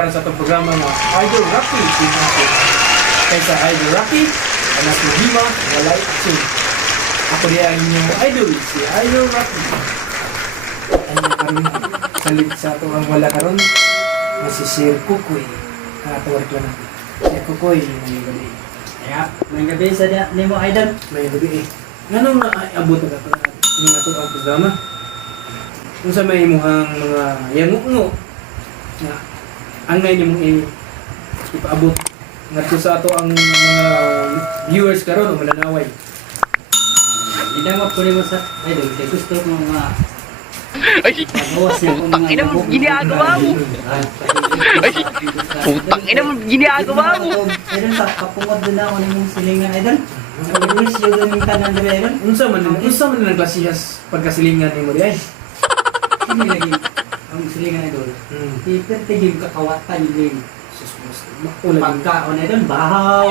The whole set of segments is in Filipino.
karon sa itong programa na Idol Rocky Season 2. Kaysa Idol Rocky, anak ni Dima, wala action. Ako din ang inyong idol, si Idol Rocky. Ano karon salit sa ito ang wala karon na si Sir Kukoy. Tawag lang natin. Sir Kukoy, may gabi. Kaya, may gabi sa ni mo, idol. May gabi eh. Nga nung abot na ito yung ato ang programa. Kung sa may imuhang mga yango-ngo na angay ni mong ipaabot nga to sa ato ang mga viewers karon o mananaway. Idamot ko rin mo sa idol. Kaya gusto ko mga pagbawas niya kung mga Ina mo, ginagawa mo. Ay, putang ina mo, ginagawa mo. Idol, kapungod din ako ng mong silingan, idol. Sa English, yung gaming tanan dito, idol. Unsa man ang klasihas pagkasilingan ni mo di ay? Hindi lagi ang silingan, idol. Ipertigil kakawatan yung Sus mas makulag. pagkaon, idol. Bahaw.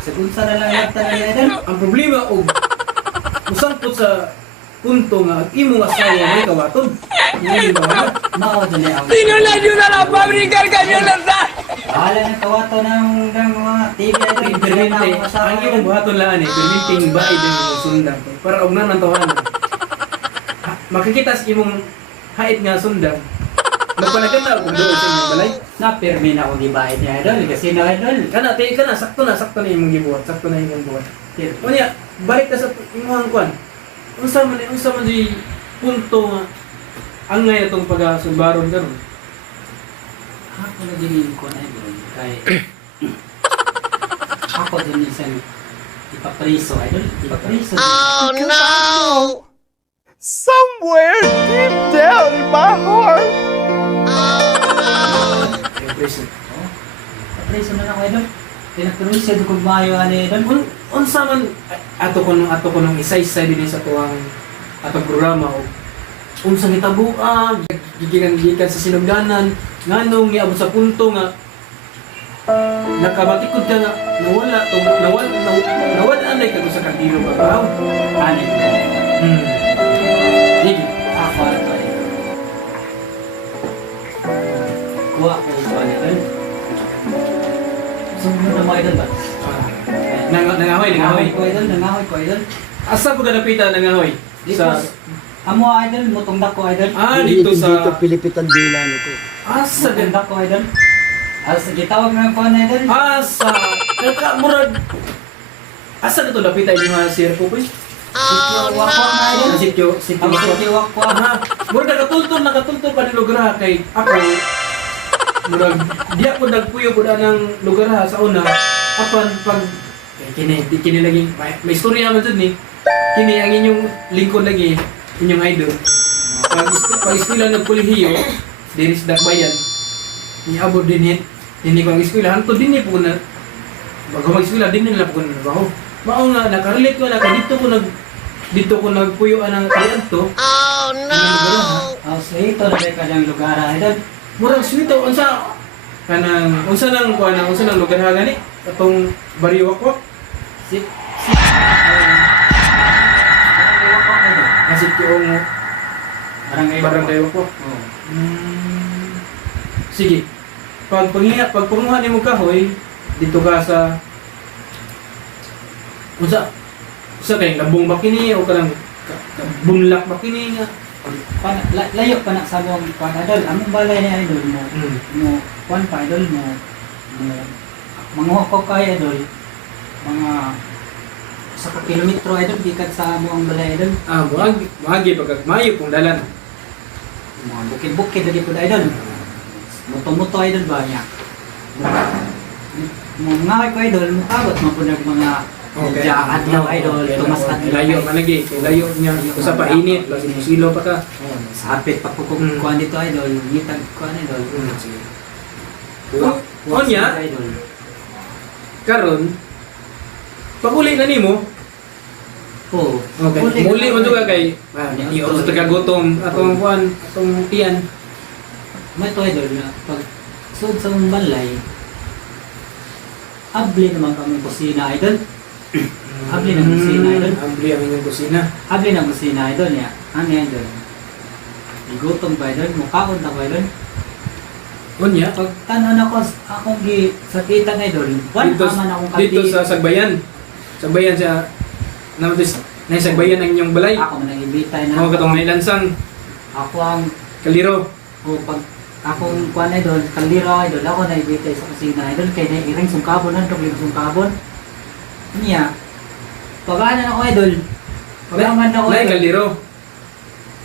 Sa kunsa na lang yung tanan, idol. Ang problema og musangkot sa punto nga imo nga asawa may kawaton. Hindi ba? Mao dali ako. Sinulan nyo na lang, pabrikar kami lang sa... Bahala ng kawato ng mga TV, idol. Permente, ang imong buhaton laan eh, permenting bahay din yung sundan. Para og nan tawanan. Makikita sa imong hait nga sundan. Magpanaganda kung doon sa imong balay. Na-permi na ako gibayad niya, idol. Kasi na, idol. Kana, sakto na imong gibuhat, sakto na imong buhat. Unya, balik ka sa imong kwan. Unsa man di punto nga angay atong pag-sulbaron karon. Ako na din ko na idol. Kay ako din isang ipapriso, idol. Ipapriso. Oh no! Somewhere deep down in my heart. Impression. Ipapriso na lang, idol. Pinapriso ko maayo ani, idol. Unsa man ato ko nung isa-isa din sa tuwang atong programa o unsa gitabuan gikan sa sinugdanan nganong niabot sa punto nga nakabatikod ka nga nawala anay ka sa kardilo ba ba? Ani. Sige. Ako ito. Kuha ko ito, idol. Sumbo na mo, idol ba? Nangahoy. Nangahoy ko, idol. Asa po ganapita nangahoy? Sa Amo, idol, mutong dako, idol. dito sa Dito Pilipitan Bila nito. asa Mutong dako, idol. Asa gitawag na ko na, idol. asa murag asa dito lapita yung mga Sir Kukoy? Wakwa na, idol. Sityo Ang sityo wakwa. murag nakatultol pa ni lugar ha kay ako murag di ako nagpuyo pud anang lugar ha sa una apan pag kini lagi may istorya man jud ni kini ang inyong lingkod lagi inyong idol pag eskwela nagkolehiyo diri sa Dakbayan ni abo dinit hindi ko ang eskwela hanto dinhi po na bago mag-eskwela din nila po na trabaho mao nga nakarelate ko na kay dito ko nagpuyo anang kaliadto Oh no! Oh, so ito na ba kanyang lugar, idol? murag sweet unsa kanang unsa nang lugar ha gani atong Bariwakwak Wakwa, idol. kasi tiong Barangay Wakwak. Oh. Sige. Pag panguha nimo kahoy dito ka sa unsa kay labong ba kini o kanang bunlak ba kini nga Layo pa na sa mong idol. Among balay ni idol mo. Mo kwan pa idol mo. Manguha ko kay idol. Mga sa kilometro idol gikan sa among balay idol. buhagi pag mayo pong dalan. Mga bukid-bukid lagi pud idol. Muto-muto idol ba niya. Mga ko idol mutabot mo pud mga adlaw idol tumas ka layo man lagi layo niya usa pa init basi musilo pa ka. Sapit pa kuan dito idol. Ngitag kuan idol. Sige. Onya idol. karon pag-uli na nimo Oh, okay. Muli mo juga kay iyo sa tagagutom atong kuan atong tiyan. May to idol na pag sud sa mong balay abli naman kami kusina idol. Abli ng kusina idol. Abli ang inyong kusina. Abli ng kusina idol niya. Ano yan idol? Igutom pa idol, mukhaon na pa idol. Unya, Pag tanan ako, akong gisakitan idol, one dito, man akong dito kaldi. sa Sagbayan. Sagbayan siya, namatis, na Sagbayan ang inyong balay. Ako man nag-ibitay na. Ako katong may lansang, Ako ang, kaliro. o pag akong kuan idol, kaldero idol, ako nag-ibitay sa kusina idol, kay nairing sungkabon, nantok yung sungkabon. Niya, pag-anan ako idol, pag-aman ako Nay, idol, kaliro.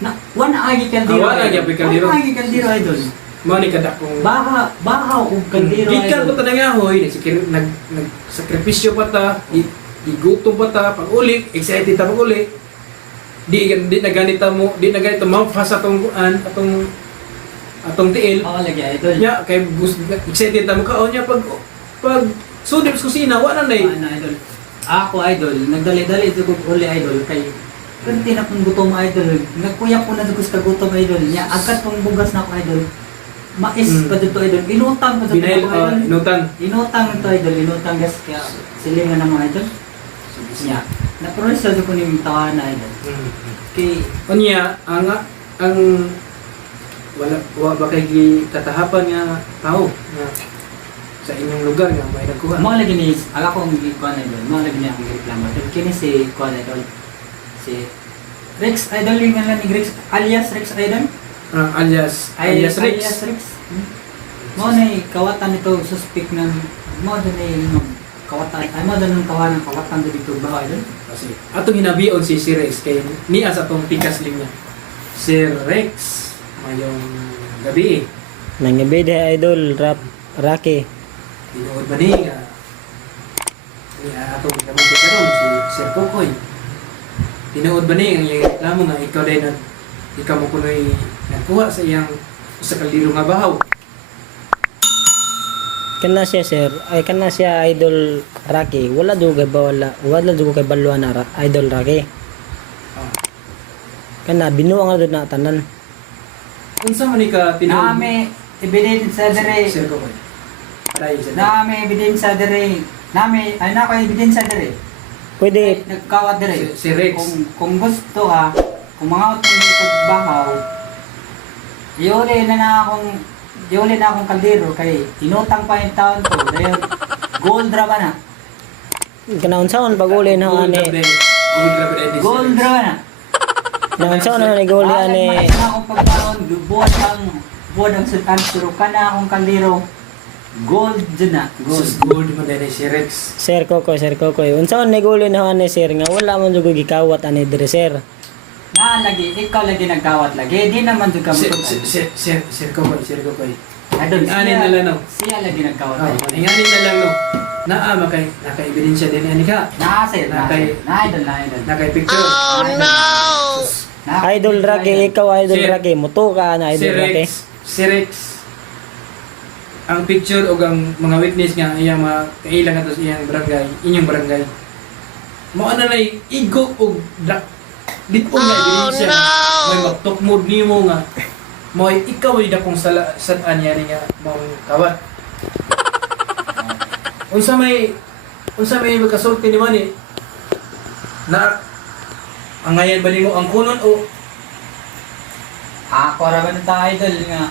na, wala agi kaldero. Wala agi kaldero. Wala agi kaldero idol. Mao ni kada kong Baha o kaldero gikan ko idol. ta nga hoy, nagsakripisyo pa ta, igutom pa ta pag uli, excited ta pag uli. Di na ganita mo fast atong kuan, atong tiil. Ako lagi idol. Nya kay excited ta mo kaon nya pag sudip sa kusina wala na Ano idol. Ako idol, nagdali-dali ito kong uli idol kay kanti na kong gutom idol. Nagkuya po na ito sa gutom idol. Nya agad pong bugas na ako idol. Mais pa dito idol. Inutang pa dito binail ako idol. inutan. Inutang ito idol. Inutang gas kaya silingan ng mga idol. Nya naproseso ko ni tawana idol. Kay Unya ang wala ba kay katahapan nga tao nga sa inyong lugar nga may nagkuha. mo lagi ni ala kong kuan idol. Mo lagi ni akong reklamo. Kini si kuan idol. Si Rex idol yung nga ni Rex alias Rex idol. Alias Alias Rex. Rex. Mo na kawatan ito suspect ng mo na kawatan ay mo na kawanan kawatan dito ba idol? Kasi atong hinabion si Rex kay niya sa atong pikas linya. Si Rex mayong gabi Nangibide idol Rocky. tinuod ba ni atong kamuti karon si Sir Kokoy. Tinuod ba ni ang iyang reklamo nga ikaw din ikaw mo kunoy nagkuha sa iyang sa kaliro nga bahaw. Kana siya sir, ay kana siya idol Rocky. Wala dugay ba wala dugay kay baluan na idol Rocky. Ah. Kana binuang na na tanan. Unsa man ni ka tinuod? Nami ebidensya dire. Sir Kokoy. Aray sa Nami ebidensya dire. Nami ay na ko ebidensya dire. Pwede Nagkawat dire. Si Rex. Kung gusto ha, kung mga utang pagbahaw, Yuli na akong kaldero kay inutang pa yung taon ko dahil gold ra ba na? kana unsaon paguli na ani. Gold ra ba na? Na unsaon na ni guli ani. Na akong pagbahaw, buwan ang sultan pero kana akong kaldero gold dyan na. Gold mo din si Rex. Sir Kokoy. Unsaon ni guli na ani sir nga wala man jud gikawat ani dire sir. Ikaw lagi nagkawat lagi. Di naman doon ka Sir Kokoy. Adon, Ingani na lang no. siya lagi nagkawat Oh, lagi. ingani na lang no. Naa naka-ebidensya din ani ka. Nakasir, Nakay- na-idol. Naka-picture. Idol Rocky, ikaw idol Sir- Rocky. Muto ka na idol Rocky. Si Rex. Ang picture o ang mga witness nga iyang mga kailang ato sa iyang barangay, inyong barangay. Mao na lay igo og dito na ebidensya. May magtukmod nimo nga mo ikaw ay dakong sad-an yari nga mong kawat. Unsa may magkasulti ni man na ang ngayon ba nimo ang kunon o Ako ra ba ta idol nga.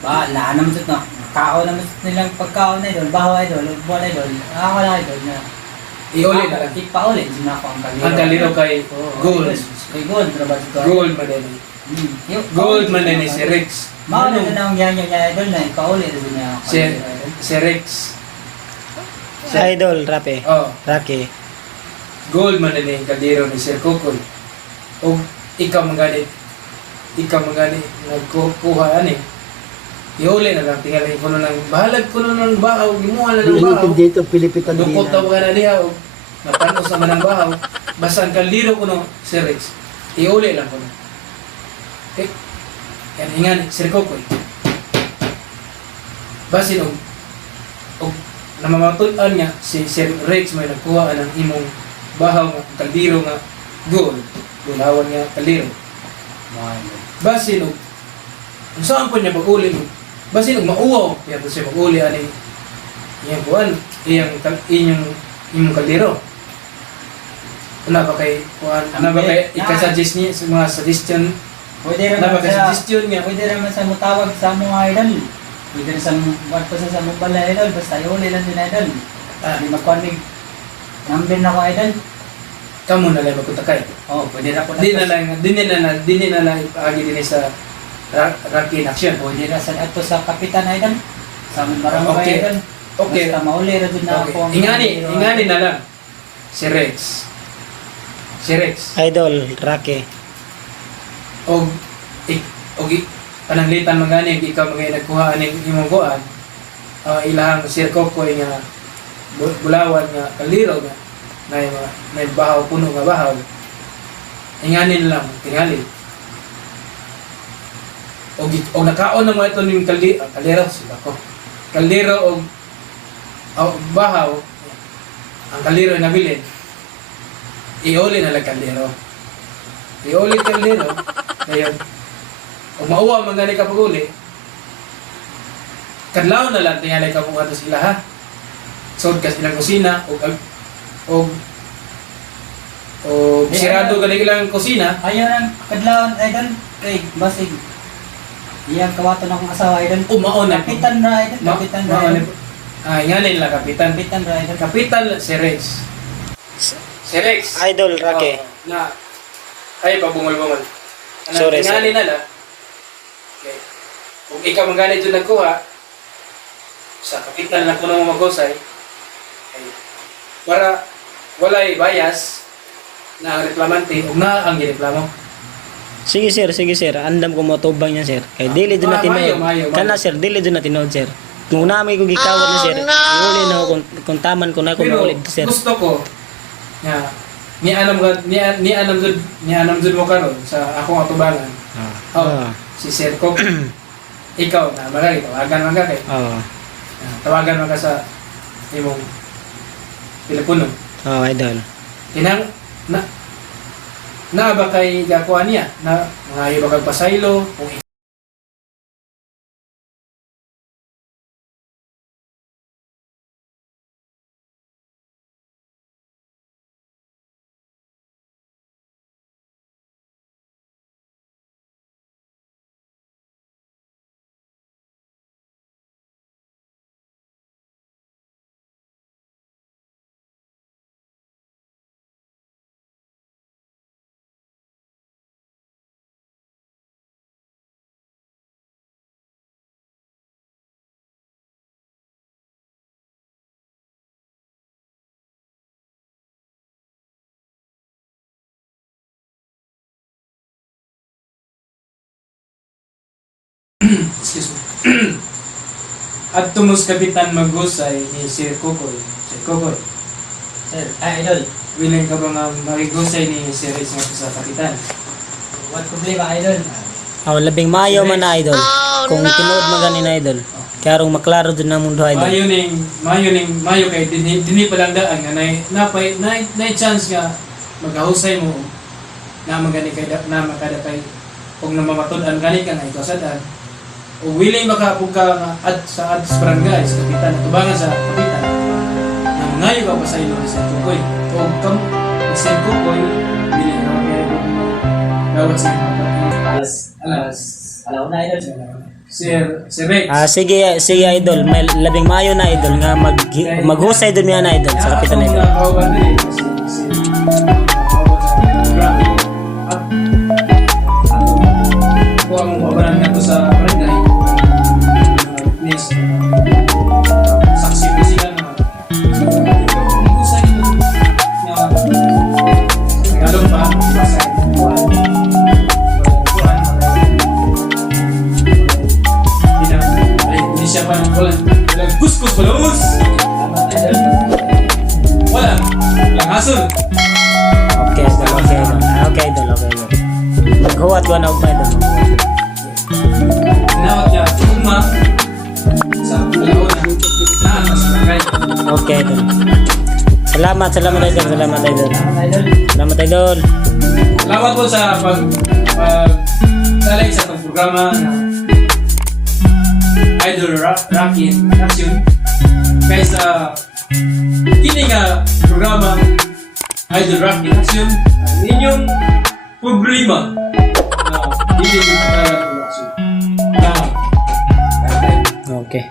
Ba, la naman sa kao naman sa nilang pagkaon na idol, baho idol, bola idol. Ako la idol na. iuli na lang. Ipa ulit din ako ang kaliro. Ang kaliro kay gold. Kay gold ra ba ito? Gold man din. Gold man din si Rex. Mao na na ang ganyan niya idol na ipa ulit din niya. Si Rex. Idol Rocky. Oh, Rocky. gold man din yung kaliro ni Sir Kokoy. O ikaw magani nagkukuha ani. Iuli na lang tingali kuno ng bahalag kuno ng bahaw, gimuha na ng bahaw. dito Pilipitan Dukot daw ka na diha o napanos naman ng bahaw. Basta ang kaliro kuno si Rex. Iuli lang kuno. Okay? Yan hingan Sir Kokoy. Basin og namamatud-an niya si Sir Rex may nagkuha ng imong bahaw nga kaldiro nga gold. Gulawan nga kaldiro. Basin og kung saan po niya pag-uli basin og mauwaw kaya po siya pag-uli ani iyang kuan inyong kaldiro. Ano ba kay kuan? Ano ba kay ika-suggest niya sa mga suggestion Pwede naman Napaka-suggestion nga. Pwede naman sa mutawag sa mga idol. Pwede rin sa buwan pa sa mobile na idol. Basta iuli lang din idol. Hindi magkuhanig. Number na ko idol. Kamu na lang magkutakay. Oh, pwede na po Di na lang ipagi din sa Rocky in Action. Pwede na sa ato sa kapitan idol. Sa marami Okay. idol. Okay. Basta mauli rin din na Okay. ako. Ingani na lang. Si Rex. Idol, Rocky. Og pananglitan magani ikaw mga nagkuha aning imong kuan. Ilahang Sir Kokoy nga bulawan nga kaliro nga may bahaw puno nga bahaw. Ingani na lang tingali. Og nakaon na mo ito ning kaliro sila ko. Kaliro og bahaw ang kaliro na bilin. Iuli na lang kaliro. Iuli kaliro. Ayun. Kung mauwa man gani ka pag-uli, kadlaw na lang tingali ka mong ato sila ha. Sod ka silang kusina o sirado gani ilang kusina. Ayaw ng kadlawan idol. Kay basig. Iyang kawato na akong asawa idol. Umaon na. Kapitan na idol. Kapitan na idol. Ingani nila kapitan. Kapitan na idol. Kapitan si Rex. Si Rex. Idol, Rocky. Na ay pabungol-bungol. Sorry, Tingali na lang. Okay. Kung ikaw man ganit yung nagkuha, sa kapitan na kuno mo magusay, ay, para walay bias na ang reklamante o na ang gireklamo. Sige sir, andam ko mo tubang niya sir. Kay dili doon na Mayo. tinod. Kana sir, dili doon na tinod sir. Kung unamay ko gikawat ni sir, iuli na ako kung taman ko na ako Pero maulit sir. gusto ko nga ni anam jud mo karon sa akong atubangan. Ah. Si Sir Cook. Ikaw na magay tawagan man ka kay. Oo. Tawagan man ka sa imong telepono. Oh, idol. Kinang na ba kay gakuan niya na mga iba kag pasaylo kung excuse me. At tumus kapitan magusay ni Sir Kokoy. Sir Kokoy, Sir, idol. willing ka ba nga makigusay ni Sir Rex nga sa kapitan? What problema idol? Oh, labing mayo man na idol. Kung tinuod man ganin na idol. Kaya rong maklaro dun na mundo idol. Mayo kay dini pa lang daan nga na chance nga maghahusay mo na magani kay na makadapay kung namamatud-an gani ka nga ikaw sa daan. O willing baka ka sa barangay sa kapitan tubangan sa kapitan na mangayo ka pa sa ilo sa Kokoy o kam sa Kokoy dili na magere mo dapat sa alas Alaw na idol. Sir Rex. Sige idol, may labing mayo na idol nga maghusay dun niya na idol sa kapitan idol. Kung ang mabaran nga to sa barangay, please, saksi mo sila na usay mo na galong pa, pasay, kuhan, hindi siya pa ng walang kuskus balus! Walang hasul! Okay idol. Maghuwat ko na ako idol. Tinawag niya, Uma, sa Pulaon na naan mas barangay. Okay idol. Salamat idol. Salamat idol. Salamat idol. Salamat po sa salay sa itong programa na Idol Rocky in Action. Kaya sa kini nga programa Idol Rocky in Action, ang inyong problema na Dili kita production. Now. Okay.